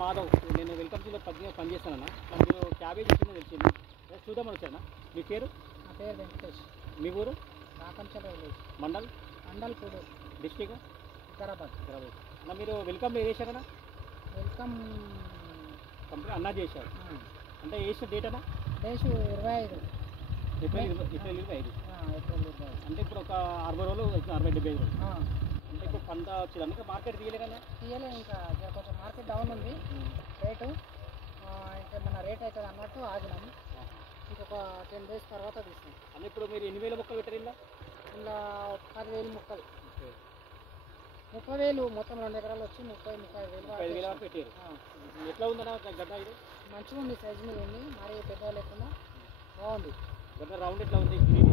మాధవ్, నేను వెల్కమ్ సీలో పనిచేస్తానన్నా. మీరు క్యాబేజ్ ఇచ్చిందని తెలిసింది, చూద్దామని వచ్చానా. మీ పేరు? నా పేరు వెంకటేష్. మీ ఊరు? రాకంచల విలేజ్, మండల్ పూడు, డిస్టిక్ వికారాబాద్. అన్న మీరు వెల్కమ్ వేసారన్నా? వెల్కమ్ కంప్లీట్ అన్నా చేశారు అంటే వేసిన డేట్ అన్నా? Days 25 April 25. ఏప్రిల్ 25. అంటే ఇప్పుడు ఒక 60 రోజులు 60-70 రోజులు. ఆ, అంటే ఇప్పుడు పంట వచ్చింది అందుకే మార్కెట్ తీయలే కదా? తీయలే ఇంకా. కొంచెం మార్కెట్ డౌన్ ఉంది రేటు. ఇంకా మన రేట్ అవుతుంది అన్నట్టు ఆగినాము. ఇంకొక 10 days తర్వాత తీస్తాం. అంటే ఇప్పుడు మీరు 8,000 మొక్కలు పెట్టారు ఇలా? ఇలా 10,000 మొక్కలు, 30,000 మొత్తం 2 ఎకరాలు వచ్చి 35,000 వరకు పెట్టారు. ఎట్లా ఉందన్నా గడ్డ? ఇది మంచిగా ఉంది, సైజు మీద ఉంది, మరి పెద్దగా లేకుండా బాగుంది. గడ్డ రౌండ్ ఎట్లా ఉంది? గ్రీన్